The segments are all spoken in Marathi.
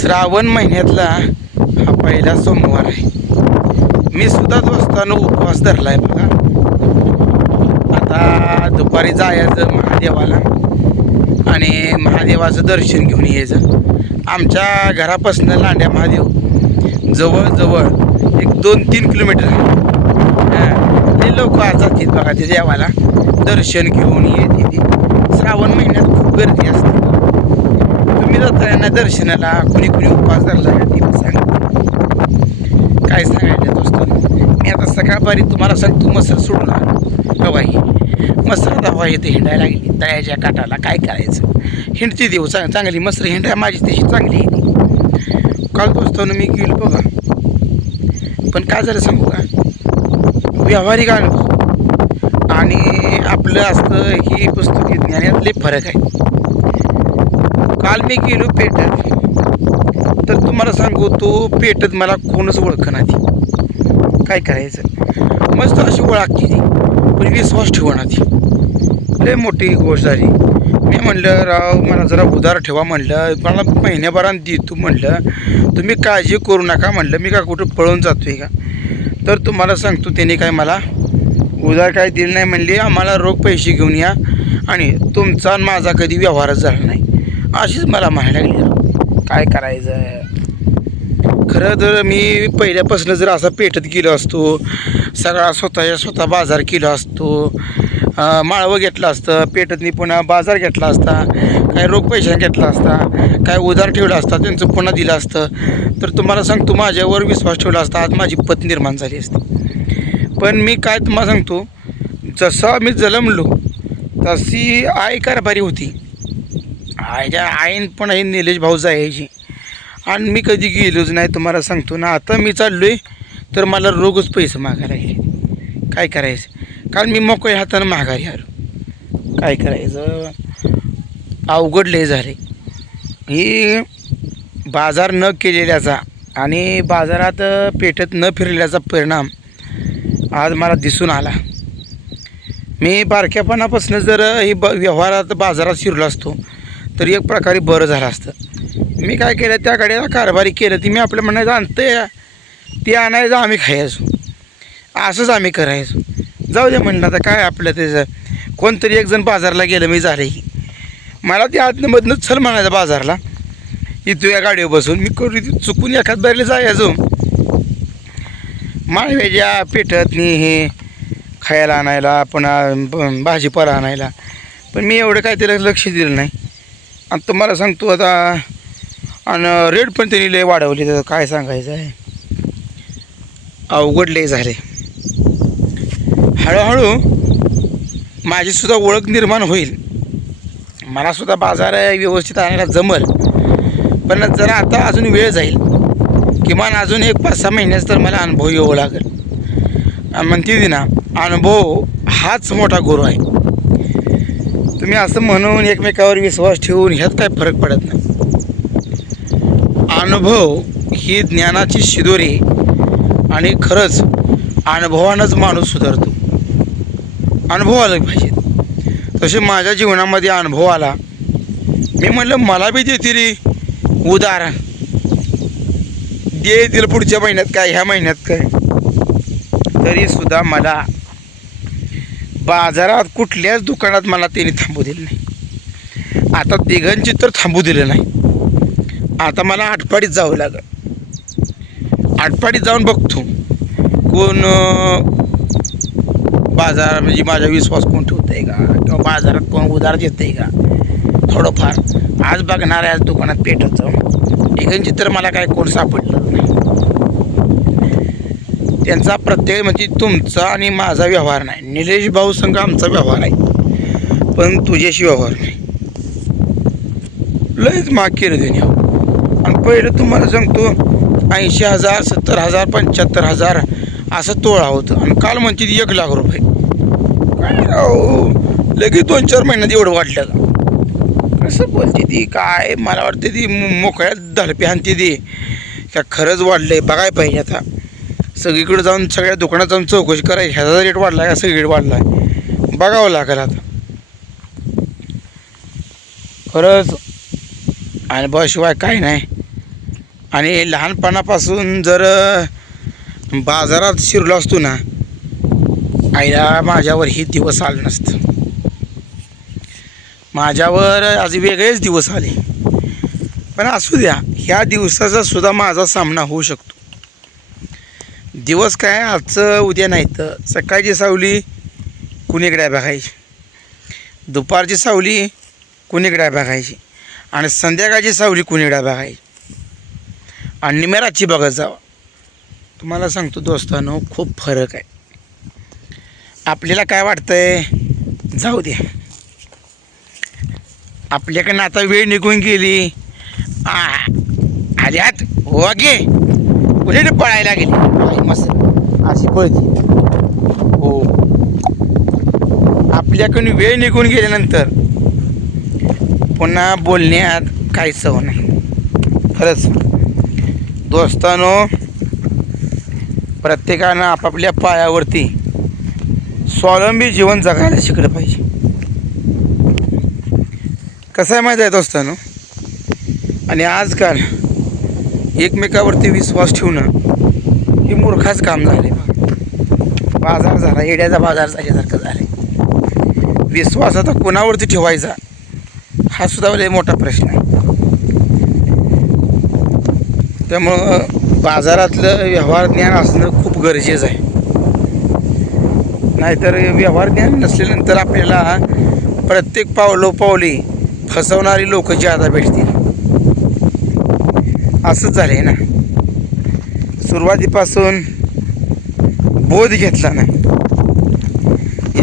श्रावण महिन्यातला हा पहिला सोमवार आहे. मी सुद्धा दोस्तानं उपवास धरला आहे बघा. आता दुपारी जायचं महादेवाला आणि महादेवाचं दर्शन घेऊन यायचं. आमच्या घरापासून लांड्या महादेव जवळजवळ एक दोन तीन किलोमीटर आहे. ते लोक आज जातील बघा ते देवाला. दर्शन घेऊन येते श्रावण महिन्यात खूप गर्दी असते. तुम्ही दर्शनाला कोणी कुणी उपवास धरला ते सांग. काय सांगायचं दोस्त? मी आता सकाळपारी तुम्हाला सांगतो मसर सोडून आलो. हवाई मसर हवा येते हिंडायला लागली. दयाच्या काटाला काय करायचं? हिंडती देऊ चांग चांगली मसर हिंडा माझी तशी चांगली येते काल दोस्तानं मी गेलो बघा. पण काय झालं सांगू का? व्यावहारिक अनुभव. आणि आपलं असतं ही पुस्तकी ज्ञानातले फरक आहे. काल मी गेलो पेटत. तर तुम्हाला सांगू तो पेटत मला कोणच ओळखण ती काय करायचं? मस्त अशी ओळख ती पण विश्वास ठेवणार ती लय मोठी गोष्ट झाली. मी म्हणलं राव मला जरा उधार ठेवा म्हणलं. मला महिन्याभरानं देतो म्हणलं. तुम्ही काळजी करू नका म्हणलं. मी का कुठं पळून जातोय का? तर तुम्हाला सांगतो त्याने काय मला उधार काय दिलं नाही म्हणले. आम्हाला रोख पैसे घेऊन या आणि तुमचा माझा कधी व्यवहारच झाला नाही. अशीच मला म्हणायला लागली काय करायचं खरं तर मी पहिल्यापासून जर असा पेटत गेलो असतो सगळा स्वतःच्या स्वतः बाजार केला असतो माळवं घेतलं असतं पेटतनी पुन्हा बाजार घेतला असता काय रोख पैशा घेतला असता काय उधार ठेवला असता त्यांचं पुन्हा दिलं असतं. तर तुम्हाला सांगतो माझ्यावर विश्वास ठेवला असता आज माझी पत निर्माण झाली असती. पण मी काय तुम्हाला सांगतो जसा मी जलमलो तशी आई कारभारी होती. आईच्या आईन पण आहे निलेश आहे यायची आणि मी कधी गेलोच नाही तुम्हाला सांगतो ना. आता मी चाललो आहे तर मला रोगच पैसे मागायला काय करायचं? कारण मी मोकळ्या हातानं माघारी आलो. काय करायचं? अवघड लय झाले ही बाजार न केलेल्याचा आणि बाजारात पेटत न फिरल्याचा परिणाम आज मला दिसून आला. मी बारक्यापणापासून जर ही ब व्यवहारात बाजारात शिरलो असतो तर एक प्रकारे बरं झालं असतं. मी काय केलं त्या गाड्याला कारभारी केलं ती मी आपल्या म्हणायचं आणतं ते आणायचं आम्ही खायचो. असंच आम्ही करायचो. जाऊ दे म्हणलं आता काय आपलं त्याचं कोणतरी एकजण बाजारला गेलं मी झालं मला ते आतमधनंच चल म्हणायचं बाजारला. इथं या गाडीवर बसून मी करू चुकून एखाद बारीला जायचो. माळव्याच्या पेठतनी हे खायला आणायला पुन्हा भाजीपाला आणायला. पण मी एवढं काय त्याला लक्ष दिलं नाही. आणि तुम्हाला सांगतो आता आणि रेट पण त्यांनी लय वाढवले तर काय सांगायचं आहे? अवघड लय झाले. हळूहळू माझीसुद्धा ओळख निर्माण होईल. मलासुद्धा बाजार व्यवस्थित आणायला जमल. पण जरा आता अजून वेळ जाईल. किमान अजून एक पाच सहा महिन्याचा तर मला अनुभव येऊ लागेल. म्हणते ना अनुभव हाच मोठा गुरु आहे. तुम्ही असं म्हणून एकमेकावर विश्वास ठेवून ह्यात काय फरक पडत नाही. अनुभव ही ज्ञानाची शिदोरी आणि खरंच अनुभवानंच माणूस सुधारतो. अनुभव आला पाहिजेत तसे माझ्या जीवनामध्ये अनुभव आला. मी म्हणलं मला बी देतील उदार देतील पुढच्या महिन्यात काय ह्या महिन्यात काय? तरीसुद्धा मला बाजारात कुठल्याच दुकानात मला त्याने थांबू दिलं नाही. आता तिघांची तर थांबू दिलं नाही. आता मला आटपाडीत जावं लागेल. आटपाडीत जाऊन बघतो. कोण बाजार म्हणजे माझा विश्वास कोण ठेवतं आहे का? किंवा बाजारात कोण उधार देतं आहे का? थोडंफार. आज बघणार आहे आज दुकानात पेटत जाऊन तिघांची तर मला काय कोण सापडलं नाही. त्यांचा प्रत्येक म्हणजे तुमचा आणि माझा व्यवहार नाही. निलेश भाऊ संघ आमचा व्यवहार आहे. पण तुझ्याशी व्यवहार नाही. लयच माग केलं त्याने. आणि पहिलं तुम्हाला सांगतो ऐंशी हजार सत्तर हजार पंच्याहत्तर हजार असं तोळा होतं. आणि काल म्हणते ती एक लाख रुपये. काय लगेच दोन चार महिन्यात एवढं वाटलं का कसं बोलते ती? काय? मला वाटते ती मोकळ्यात धडपे आणते ती. का खरंच आहे बघाय पाहिजे आता. सगळीकडे जाऊन सगळ्या दुकानात जाऊन चौकशी करा ह्याचा रेट वाढला आहे का? सगळीकडे वाढला आहे बघावं लागेल आता. खरंच अनुभवाशिवाय काय नाही. आणि लहानपणापासून जर बाजारात शिरलो असतो ना आईला माझ्यावर हे दिवस आलं नसतं. माझ्यावर आज वेगळेच दिवस आले. पण असू द्या ह्या दिवसाचा सुद्धा माझा सामना होऊ शकतो. दिवस काय आजचं उद्या नाही तर सकाळची सावली कुणीकडे बघायची? दुपारची सावली कुणीकडे बघायची? आणि संध्याकाळची सावली कुणीकडे बघायची? आणि निमेराची बघत जावा. तुम्हाला सांगतो दोस्तानो खूप फरक आहे. आपल्याला काय वाटतंय? जाऊ द्या. आपल्याकडनं आता वेळ निघून गेली. आ हो गे. कुठे पळायला गेली. आई मस्त. अशी पळती. हो. आपल्याकडून वेळ निघून गेल्यानंतर पुन्हा बोलण्यात काही सव नाही. खरंच. दोस्तानो प्रत्येकानं आपापल्या पायावरती स्वावलंबी जीवन जगायला शिकलं पाहिजे. कसं आहे माहीत आहे दोस्तानो? आणि आजकाल एकमेकावरती विश्वास ठेवणं हे मूर्खाच काम झाले. बाजार झाला येड्याचा बाजार झाल्यासारखं झालं. विश्वास आता कोणावरती ठेवायचा? हा सुद्धा लय मोठा प्रश्न आहे. त्यामुळं बाजारातलं व्यवहार ज्ञान असणं खूप गरजेचं आहे. नाहीतर व्यवहार ज्ञान नसल्यानंतर आपल्याला प्रत्येक पावलोपावली फसवणारी लोक ज्यादा भेटतील. असंच झालं आहे ना. सुरुवातीपासून बोध घेतला नाही.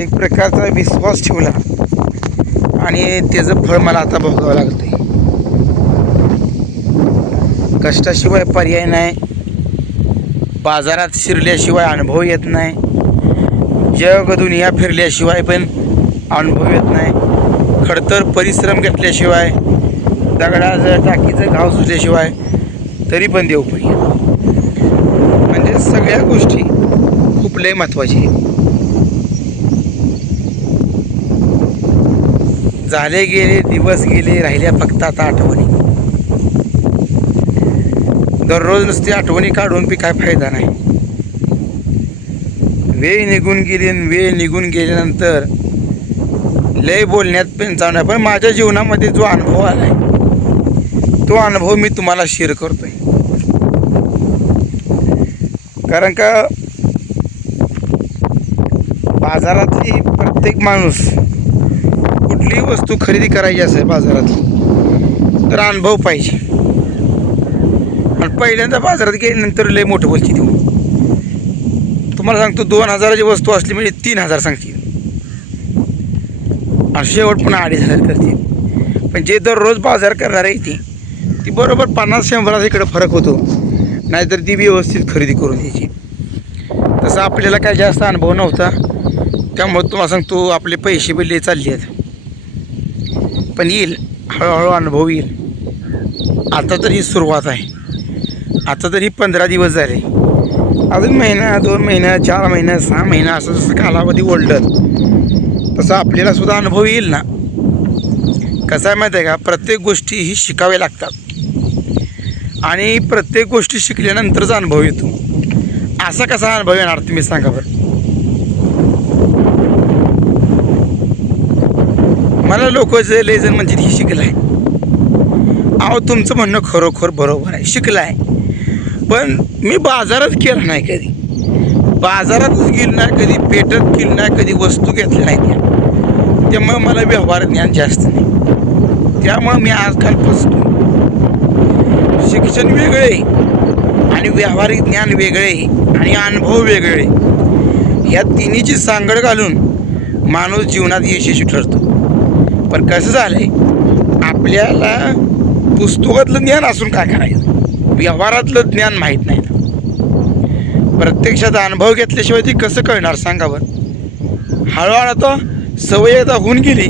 एक प्रकारचा विश्वास ठेवला. आणि त्याचं फळ मला आता भोगावं लागतं कष्टाशिवाय पर्याय नाही. बाजारात शिरल्याशिवाय अनुभव येत नाही. जग दुनिया फिरल्याशिवाय पण अनुभव येत नाही. खडतर परिश्रम घेतल्याशिवाय दगडाचं टाकीचं घाव सुटल्याशिवाय तरी पण देव पाहिजे म्हणजे सगळ्या गोष्टी खूप लय महत्त्वाची आहेत. झाले गेले दिवस गेले राहिल्या फक्त आता आठवणी. दररोज नुसती आठवणी काढून बी काय फायदा नाही. वेळ निघून गेली आणि वेळ निघून गेल्यानंतर लय बोलण्यात पण जाणार पण माझ्या जीवनामध्ये जो अनुभव आला आहे तो अनुभव मी तुम्हाला शेअर करतोय. कारण का बाजारातली प्रत्येक माणूस कुठलीही वस्तू खरेदी करायची असेल बाजारात तर अनुभव पाहिजे. आणि पहिल्यांदा बाजारात गेल्यानंतर लय मोठं बोलते देऊ तुम्हाला सांगतो दोन हजाराची वस्तू असली म्हणजे तीन हजार सांगतील. आणि शेवट पण अडीच हजार करतील. पण जे दररोज बाजार करणार आहे ती ती बरोबर पन्नास शंभराचा इकडं फरक होतो. नाहीतर ती व्यवस्थित खरेदी करून द्यायची तसा आपल्याला काय जास्त अनुभव नव्हता. त्यामुळे तुम्हाला सांगतो आपले पैसे बिले चालले आहेत. पण येईल हळूहळू अनुभव येईल. आता तर ही सुरुवात आहे. आता तरी पंधरा दिवस झाले. अजून महिना दोन महिना चार महिना सहा महिना असं जसं कालावधी ओढलं तसं आपल्याला सुद्धा अनुभव येईल ना. कसं आहे माहिती आहे का? प्रत्येक गोष्टी ही शिकाव्या लागतात. आणि प्रत्येक गोष्टी शिकल्यानंतरच अनुभव येतो. असा कसा अनुभव येणार तुम्ही सांगा बरं. मला लोक जे लेजन म्हणजे ही शिकलाय. अहो तुमचं म्हणणं खरोखर बरोबर आहे. शिकलाय. पण मी बाजारात केला नाही कधी. बाजारातच गेलो नाही कधी पेटत गेलो नाही कधी वस्तू घेतल्या नाही त्या. त्यामुळं मला व्यवहार ज्ञान जास्त नाही. त्यामुळं मी आजकाल फसतो शिक्षण वेगळे आणि व्यावहारिक ज्ञान वेगळे आणि अनुभव वेगळे ह्या तिन्हीची सांगड घालून माणूस जीवनात यशस्वी ठरतो. पण कसं झालं आहे आपल्याला पुस्तकातलं ज्ञान असून काय करायचं? व्यवहारातलं ज्ञान माहीत नाही. प्रत्यक्षात अनुभव घेतल्याशिवाय ती कसं कळणार? सांगा बरं. हळूहळू आता सवय आता होऊन गेली.